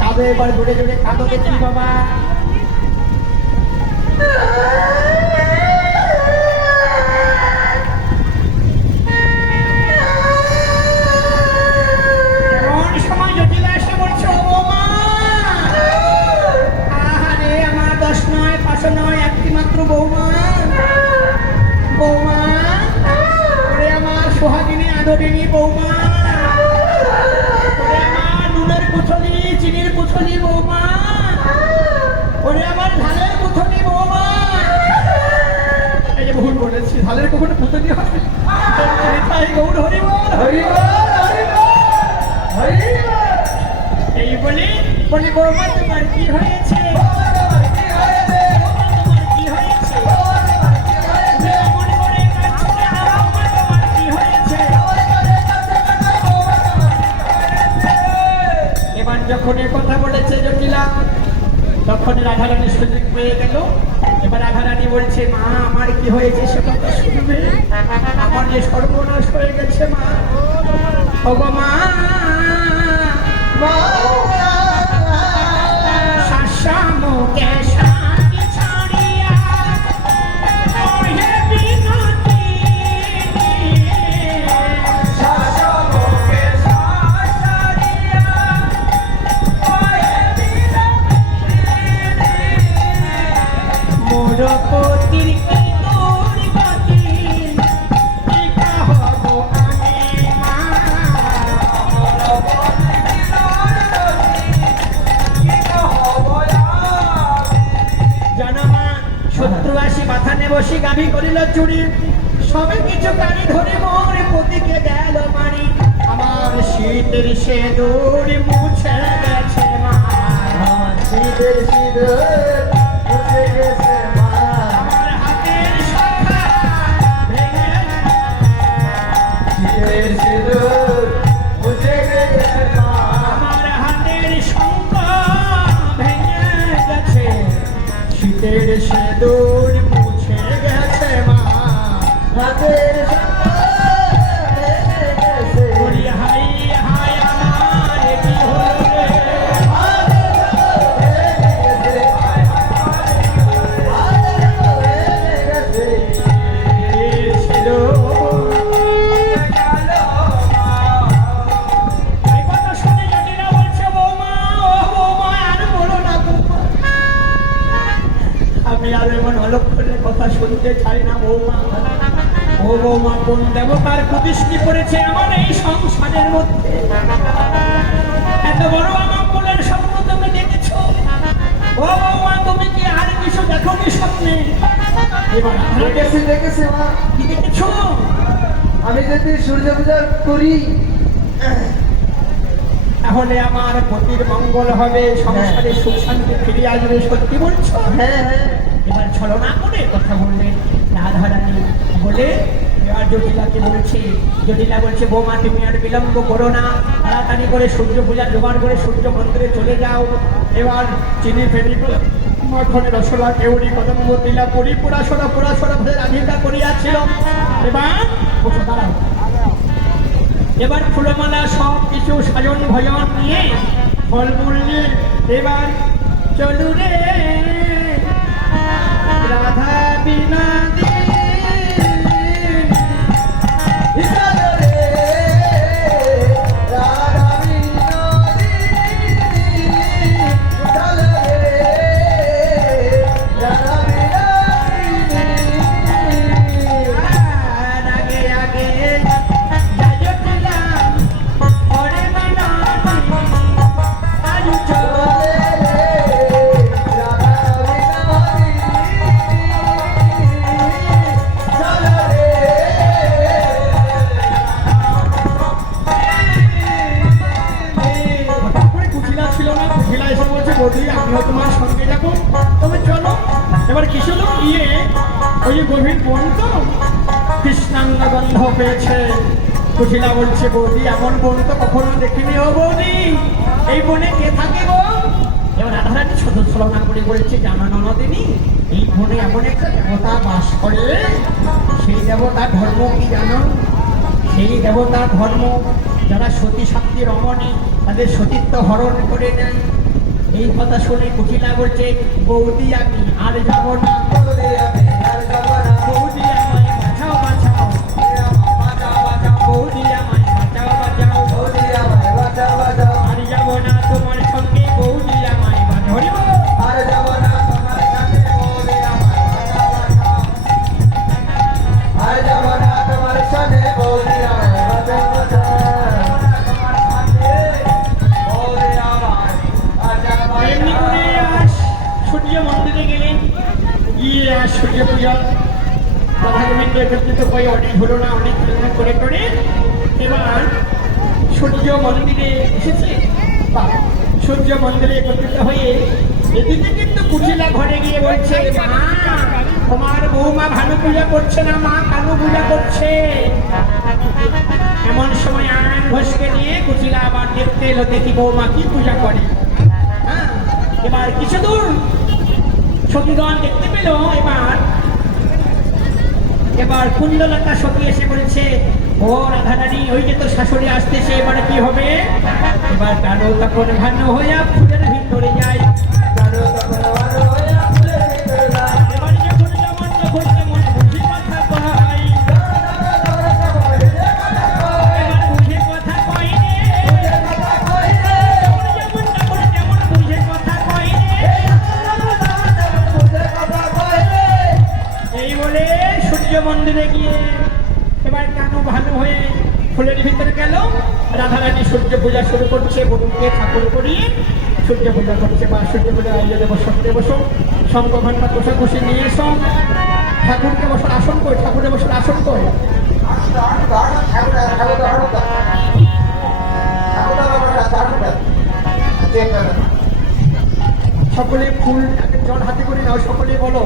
কাঁদো এবার জোরে জোরে কাঁদো দেখি বাবা। এমন সময় জটিলা এসে বলছে, ও বৌমা, আহারে আমার 10 নয় 5 নয় একটি মাত্র বৌমা, বৌমা ওরে আমার সোহাগিনী আদরিনী বৌমা, ওরে আমার নুনের পুছনি চিনির পুছনি বৌমা, ওরে আমার ধানের পুছনি বৌমা। এই যে ভুল বলেছি, ধানের কখনো পুছনি হবে? তাই গৌর হরিবল হরিবল হরিবল হরিবল। এই বলি বৌমা তোমার কি হয়েছে? যখন কথা বলেছে জটিলা, তখন রাধারানী সুযোগ পেয়ে গেল। এবার রাধারানী বলছে, মা আমার কি হয়েছে সে কথা শুনবে, আমার যে সর্বনাশ হয়ে গেছে মা। ওগো মা, বসি গাভী করিল চুরি, সবে কিছু গাড়ি ধরে মোর পতিকে গেল মারি। আমার শীতের সেদুর মুছে গেছে মা, শীতের সিঁদুর মুছে গেছে মা। আমার হাতের শাখা ভেঙে, শীতের সিঁদুর মুছে গেছে মা। আমার হাতের শঙ্খ ভেঙে গেছে, শীতের সেদুর শুনতে চাই না বৌমা। ও বৌমা, কোন দেবতার প্রতিষ্ঠি করেছে আমার এই সংসারের মধ্যে? এত বড় আমার কোলের স্বপ্ন তুমি দেখেছ? ও বৌমা, তুমি কি আর কিছু দেখো নি স্বপ্নে? দেখেছি মা। কি দেখেছ? আমি যদি সূর্য পূজা করি তাহলে আমার পতির মঙ্গল হবে, সংসারে সুখ শান্তি ফিরে আসবে, সত্যি বলছো? হ্যাঁ হ্যাঁ। এবার ছলনা করে কথা বললেন রাধারানী। বলে এবার জটিলাকে বলছে, জটিলা বলছে, বৌমা তুমি আর বিলম্ব করো না, তাড়াতাড়ি করে সূর্য পূজা জোগাড় করে সূর্য মন্দিরে চলে যাও। এবার চিনি ফেরি মখনে রসলা কেউরি কদম্ব তিলা পরি পুরাসরা পুরাসরা ভরে রাধিকা করিয়াছিল। এবার ওঠো, দাঁড়াও। এবার ফুলমালা সব কিছু সাজন ভজন নিয়ে ফলমূল নিয়ে এবার চলু রে রাধা বিনা তোমার সঙ্গে যাবো, তবে চলো। এবার কিছু দূর গিয়ে ওই যে গভীর বন তো কৃষ্ণাঙ্গ গন্ধ পেয়েছে। কুঠিলা বলছে, বৌদি এমন বন তো কখনো দেখিনি। ও বৌদি, এই বনে কে থাকে গো? এবার রাধারানী ছোট ছলনা করে বলছে, জানো ননদিনী, এই বনে এমন একটা দেবতা বাস করে। সেই দেবতার ধর্ম কি জানো? সেই দেবতার ধর্ম যারা সতী শক্তি রমণী তাদের সতীত্ব হরণ করে নেয়। এই কথা শুনে কুচিলা বলছে, বৌদি আমি আর যাব না, বৌদি আমি আর যাব না, বৌদি আমায় বাঁচাও বাঁচাও, বাঁচাও বাঁচাও, বৌদি আমায় বাঁচাও বাঁচাও, বৌদি আমায় বাঁচাও বাঁচাও, আর যাব না তোমার সঙ্গে, বৌদি আমায় বাঁচাও। হরি বল। আর যাব না তোমার সাথে, বৌদি আমায় বাঁচাও বাঁচাও, আর যাব না তোমার সাথে, বৌদি আমায় বাঁচাও বাঁচাও, তোমার সাথে, বৌদি আমায় বাঁচাও এমনি বাঁচাও। করে আজ সূর্য মন্দিরে গেলেন, গিয়ে আজ সূর্য পূজা রাধা গোবিন্দ একত্রিত হয়ে অনেক হলো না, অনেক খেলনা করে করে এবার সূর্য মন্দিরে এসেছে। বা সূর্য মন্দিরে একত্রিত হয়ে এদিকে কিন্তু কুচিলা ঘরে গিয়ে বলছে, মা তোমার বৌমা ভানু পূজা করছে না, মা কানু পূজা করছে। এমন সময় আয়ন ঘোষকে নিয়ে কুচিলা আবার দেখতে এলো, দেখি বৌমা কি পূজা করে। হ্যাঁ, এবার কিছু দূর সখীগণ দেখতে পেল, এবার কুণ্ডলতা সখী এসে বলছে, ও রাধারানী, ওই যে তোর শাশুড়ি আসতেছে, এবারে কি হবে? এবার কারো তখন ভান্ন হইয়া ফুলের ভিতরে যায়। কারো তখন ভালো হয়ে ফুলের ভিতরে যায়, এবার যখন যেমন তখন তেমন বুঝি কথা কয়, এবার বুঝে কথা কয় রে, যেমন তখন তেমন বুঝে কথা কয় রে। এই বলে সূর্য মন্দিরে গিয়ে এবার কানু ভালো হয়ে ফুলের ভিতরে গেল। রাধারানী সূর্য পূজা শুরু করছে, বরুণকে ঠাকুর করিয়ে সূর্য পূজা করছে। বা সূর্য পূজা আইলে বসতে বসো, শঙ্খ ঘন্টা কষা কষে নিয়ে এসো, ঠাকুরকে বসার আসন কই, ঠাকুরের বসার আসন কই। সকলে ফুল জল হাতে করে নাও, সকলে বলো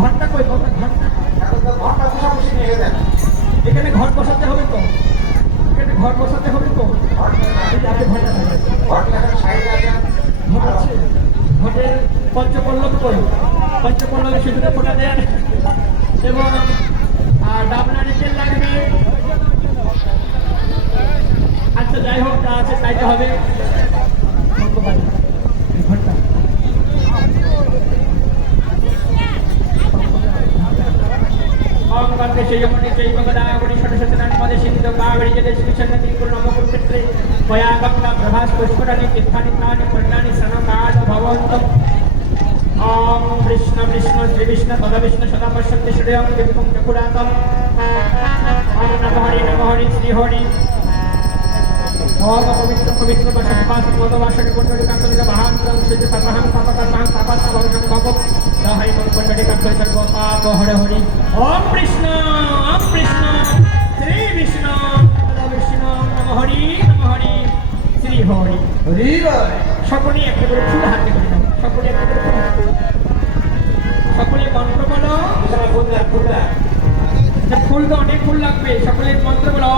ঘন্টা কই, ঘন্টা। এখানে ঘর বসাতে হবে তো, এখানে ঘর বসাতে হবে তো। এই যে আগে ঘন্টা লাগাচ্ছে। ঘট আছে, ঘটের পঞ্চপল্লব কই, পঞ্চপল্লবে সিঁদুরে ফোঁটা দেন এবং ডাবলা রেখে লাগবে। আচ্ছা যাই হোক, যা আছে তাই তো হবে। ঘন্টা অঙ্গকে সেইমনি জৈবগদাবরি ষড়শতনান পদে সিন্ধু কাবেরী জলে শ্রীচন্নতি নমকুর ক্ষেত্রে ময়া গঙ্গা প্রভাস পুষ্করাণি তীর্থানি প্রাণি পুণ্যানি সনকাল ভবন্তম। ওম কৃষ্ণ বিষ্ণু শ্রী বিষ্ণু তদ বিষ্ণু সদা পশ্যন্তি শ্রেয়ং দিব্যং চকুরাতম। ওম নমঃ হরি শ্রী হরি। ওম পবিত্র পবিত্র বসবাস মদবাসনে কুণ্ডলী কান্তলিকা মহান্তরং সিদ্ধ তৎমহং পাপকর্মাং পাপাত্মা ভবসং ভবক দহাই মন কুণ্ডলী কান্তলি সর্ব পাপ হরে হরি। ওম কৃষ্ণ শ্রী বিষ্ণু তদ বিষ্ণু নমঃ হরি শ্রী হরি। সকলে একটা করে ফুল হাতে করে নাও, সকলে একটা করে ফুল হাতে, সকলে মন্ত্র বলো। আচ্ছা, ফুল তো অনেক ফুল লাগবে, সকলে মন্ত্র বলো।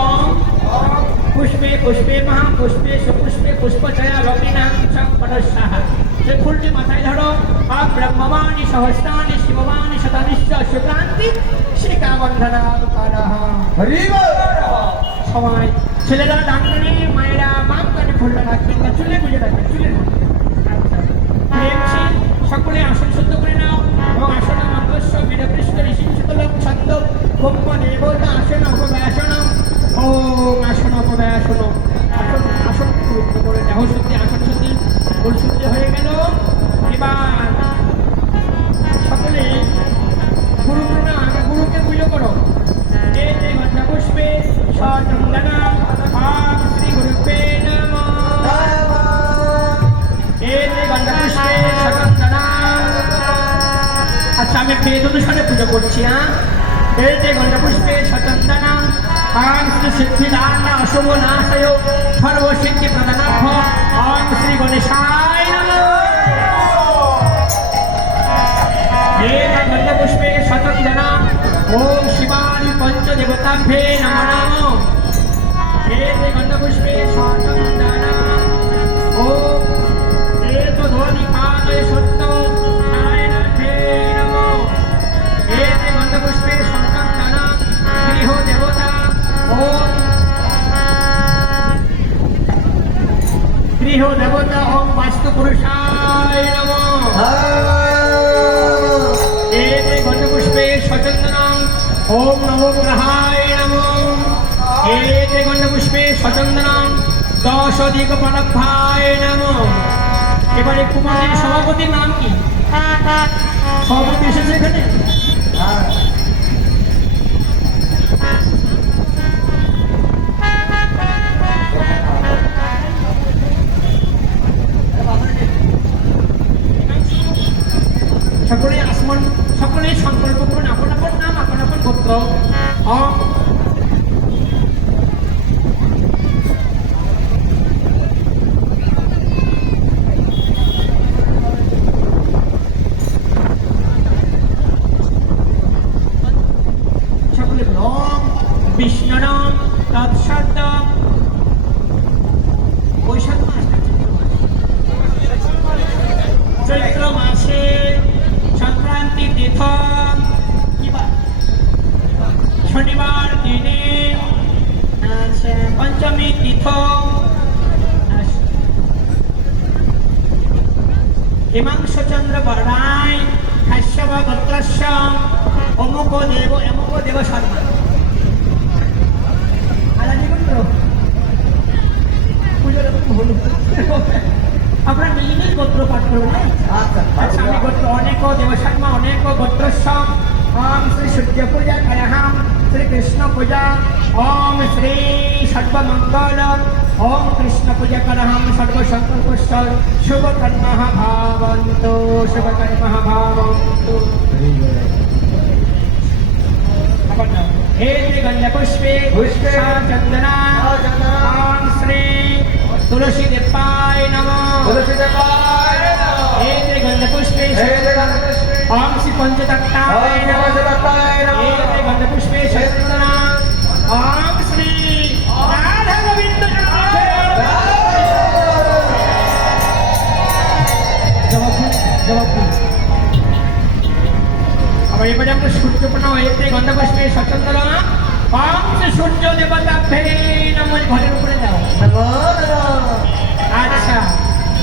পুষ্পে পুষ্পে মহাপুষ্পে সুপুষ্পে পুষ্পচয়া রবিনা সম্পদস্যাহা। যে ফুলটি মাথায় ধরো। ব্রহ্মবাণী সহস্রাণি শিববাণী শতানিশ্চ সুক্রান্তি শিকাবন্ধনাকারঃ। সবাই ছেলেরা ডান কানে, মায়েরা বাম কানে ফুলটা রাখবেন না, চুলে গুঁজে রাখবেন, চুলে প্রেমশীল সকলে আসন শুদ্ধ করে নাও এবং আসন মন্ত্রস্য বীরপৃষ্ঠ ঋষিং শতলোক ছন্দ কুম্ভ দেবতা আসন অপব্যাসন। ওম আসন অপব্যাসন। আসন শুদ্ধ করে দেহ শুদ্ধি, আসন শুদ্ধি, ফুল শুদ্ধি হয়ে গেল। এবার সকলে গুরু প্রণাম, গুরুকে পুজো করো। এ যে গন্ধ পুষ্পে সচন্দনা ওম শ্রী গুরুপে নমঃ। এ যে গন্ধ পুষ্পে সচন্দনা। আচ্ছা, আমি বেদ অনুসারে পুজো করছি। হ্যাঁ, এ যে গন্ধ পুষ্পে সচন্দনা ওম শ্রী সিদ্ধিদান অশুভ নাশয় সর্বসিদ্ধি প্রদানার্থ ওম শ্রী গণেশায় নমঃ। এ যে গন্ধ পুষ্পে সচন্দনা ওম শিবানি পঞ্চদেবতাভ্যে নমো নমঃ। এ যে গন্ধ পুষ্পে সচন্দনা ওম এতদধিকাদয় সত্য নারায়ণাভ্যে নমঃ। এ যে গন্ধ পুষ্পে সচন্দনা গৃহ দেবতা ওম দেবতা ওম বাস্তু পুরুষায় নমঃ এতে গন্ধপুষ্পে সচন্দনম ওম নবগ্রহায় নমঃ এতে গন্ধপুষ্পে সচন্দনম 10 অধিক পরভায় নমঃ। এবারে কুমারীর সভাপতির নাম কি? সভাপতি এসেছে এখানে? সকলে আসমান, সকলে সংকল্প করুন আপন আপন নাম, আপন আপন গোত্র। সকলে ওম বিষ্ণুরাম তৎসৎ। বৈশাখ মাস না চৈত্র মাসে সংক্রান্তি তিথ কি বার? শনিবার দিনে পঞ্চমী তিথ হিমাংশচন্দ্র বর্ণায় কাশ্যপ গোত্রস্য অমুক দেব শর্মা। আলাদা গোত্র পুজোর ভুল আপনার মিলিমিল গোত্র পাঠ করবেন না? আচ্ছা আমি গোত্র অনেক দেব শর্মা অনেক গোত্রস্য ওম শ্রী সূর্য পূজা করহাম শ্রী কৃষ্ণ পূজা ওম শ্রী সর্বমঙ্গল ওম কৃষ্ণ পূজা করহাম সর্বসংকল্পস্য শুভ কর্মঃ ভাবন্তু শুভ কর্মঃ ভাবন্তু। এতে গন্ধপুষ্পে চন্দনা ওম শ্রী তুলসী দেবায় নমঃ। এতে গন্ধপুষ্পে ওম শ্রী পঞ্চতত্তায় নমঃ। এতে গন্ধপুষ্পে চন্দনা ওম শ্রী রাধা গোবিন্দ আবার এবারে আমরা সূর্য প্রণাম এতে গন্ধপুষ্পে সচন্দনা ওম শ্রী সূর্য দেবতাভ্যে নমঃ। ঘরের উপরে দাও। আচ্ছা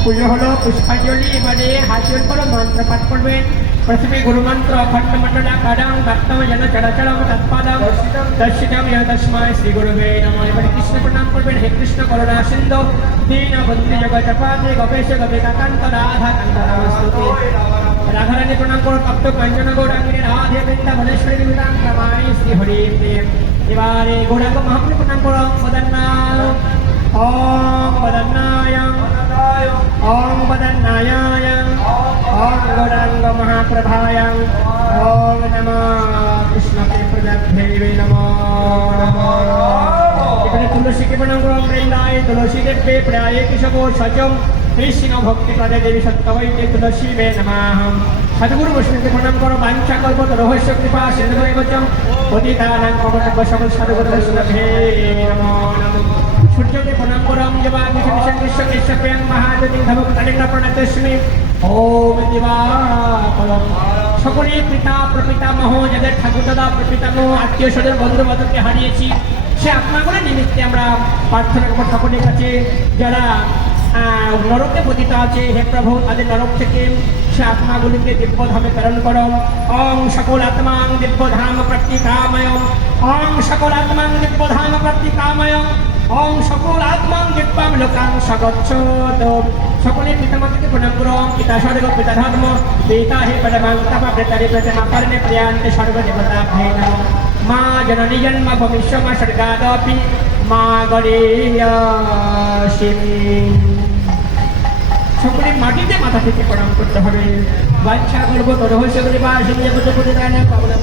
পুজো হলো পুষ্পাঞ্জলি, এবারে হাত জোর করে মন্ত্র পাঠ করবেন। প্রথমে গুরু মন্ত্র অখণ্ড মণ্ডলাকারং ভক্তম যেন চরাচরম তৎপাদম দর্শিতম ইহ তস্মায় শ্রী গুরুবে নমঃ। এবারে কৃষ্ণ প্রণাম করবেন। হে কৃষ্ণ করুণা সিন্ধু দীনবন্ধু জগৎপাতে গোপেশ গোপিকাকান্ত রাধাকান্ত নমস্তুতে। রাধারানী প্রণাম করো। তপ্ত কাঞ্চন গৌরাঙ্গিনী রাধে বৃন্দাবনেশ্বরী বিরাং প্রমাণী শ্রী হরি প্রিয়। এবারে গৌরাঙ্গ মহাপ্রভু প্রণাম করো। বদন্নায় ওম বদন্নায় ওম বদন্নায় ওম গৌরাঙ্গ মহাপ্রভায় ওম নমঃ কৃষ্ণ প্রজাভ্যে নমঃ। এখানে তুলসীকে প্রণাম করো। বৃন্দায় তুলসী দেবে প্রায় কৃষক সচম কৃষ্ণ ভক্তি প্রদে দেবী সত্যবৈতে তুলসী বে নমঃ। সদ্গুরু বৈষ্ণবকে প্রণাম করো। বাঞ্ছা কল্পত রহস্য কৃপা সিন্ধুবচম পতিতানাং পাবনভ্য সকল সাধুগুরু বৈষ্ণবে নমো নমঃ। সূর্যকে প্রণাম করো। জবা মিশন কৃষ্ণ কৃষ্ণ প্রিয়ং মহাজ্যোতি ধবক তালিকা প্রণতস্মি ওম দিবাকরম। সকলে পিতা প্রপিতামহ যাদের ঠাকুর দাদা প্রপিতামহ আত্মীয় স্বজন বন্ধু বান্ধবকে হারিয়েছি সে আত্মাগুলোর নিমিত্তে আমরা প্রার্থনা করবো ঠাকুরের কাছে। যারা নরকে পতিত আছে হে প্রভু তাদের নরক থেকে সে আত্মাগুলিকে দিব্যধামে প্রেরণ করো। ওম সকল আত্মাং দিব্যধাম প্রাপ্তিকাময় ওম সকল আত্মাং দিব্যধাম প্রাপ্তিকাময় ওম সকল আত্মাং দিব্যাম লোকাং সগচ্ছত। সকলে পিতামাতাকে প্রণাম করো। পিতা স্বর্গ পিতা ধর্ম পিতা হে পরমাং তপা প্রেতারে প্রতিমা পরমে প্রিয়ান্তে সর্বদেবতাভ্যে নমঃ। মা জননী জন্ম ভবিষ্যমা স্বর্গাদপি মা গরীয়সিমি। সকলে মাটিতে মাথা থেকে প্রণাম করতে হবে। বাচ্চা গর্ব তরহস্য করিবা সিংহ প্রতিদান পাবনা।